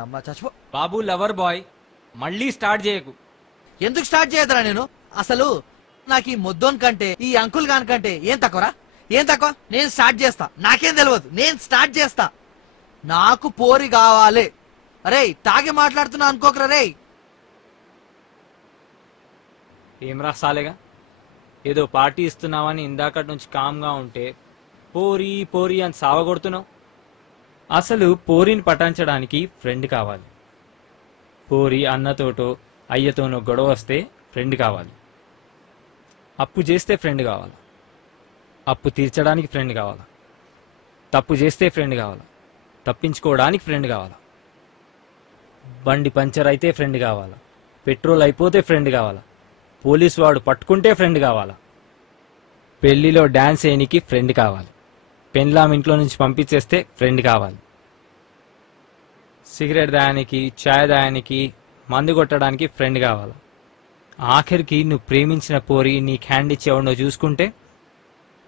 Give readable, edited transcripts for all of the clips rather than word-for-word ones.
అమ్మ చచ్చిపో. బాబు lover boy మళ్ళీ స్టార్ట్ చేయకు. ఎందుకు స్టార్ట్ చేయదురా? నేను అసలు నాకు ఈ మొద్దోన్ కంటే ఈ అంకుల్ గాని కంటే ఏం తక్కువరా? ఏం తక్కువ? నేను స్టార్ట్ చేస్తా. నాకేం తెలియదు, నేను స్టార్ట్ చేస్తా. నాకు పోరి కావాలి. అరే తాగి మాట్లాడుతున్నా అనుకోకరా రే. ఏం రాసాలేగా, ఏదో పార్టీ ఇస్తున్నావని ఇందాకటి నుంచి కామ్గా ఉంటే పోరి పోరి అని సావగొడుతున్నావు. అసలు పోరిని పటాయించడానికి ఫ్రెండ్ కావాలి. పోరి అన్నతోటో అయ్యతోనో గొడవ వస్తే ఫ్రెండ్ కావాలి. అప్పు చేస్తే ఫ్రెండ్ కావాలి. అప్పు తీర్చడానికి ఫ్రెండ్ కావాలి. తప్పు చేస్తే ఫ్రెండ్ కావాలి. తప్పించుకోవడానికి ఫ్రెండ్ కావాలి. బండి పంచర్ అయితే ఫ్రెండ్ కావాలా. పెట్రోల్ అయిపోతే ఫ్రెండ్ కావాలా. పోలీసు వాడు పట్టుకుంటే ఫ్రెండ్ కావాలా. పెళ్లిలో డాన్స్ వేయనికి ఫ్రెండ్ కావాలి. పెన్లాం ఇంట్లో నుంచి పంపించేస్తే ఫ్రెండ్ కావాలి. సిగరెట్ దాయానికి, ఛాయ్ దాయానికి, మందు కొట్టడానికి ఫ్రెండ్ కావాలి. ఆఖరికి నువ్వు ప్రేమించిన పోరి నీకు హ్యాండ్ ఇచ్చేవాడో చూసుకుంటే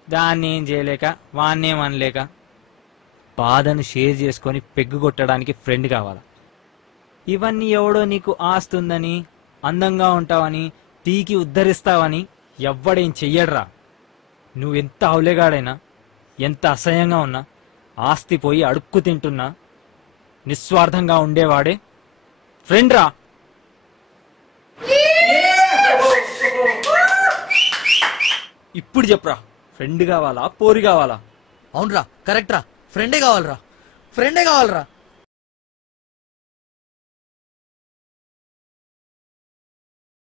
దాన్ని ఏం చేయలేక వాన్నేం అనలేక బాధను షేర్ చేసుకొని పెగ్గు కొట్టడానికి ఫ్రెండ్ కావాలి. ఇవన్నీ ఎవడో నీకు ఆస్తుందని, అందంగా ఉంటావని, పీకి ఉద్ధరిస్తావని ఎవ్వడేం చెయ్యడ్రా. నువ్వెంత అవులేగాడైనా, ఎంత అసహ్యంగా ఉన్నా, ఆస్తి పోయి అడుక్కు తింటున్నా నిస్వార్థంగా ఉండేవాడే ఫ్రెండ్ రా. ఇప్పుడు చెప్పరా, ఫ్రెండ్ కావాలా పోరి కావాలా? అవునరా, కరెక్ట్ రా. ఫ్రెండే కావాలరా, ఫ్రెండే కావాలరా.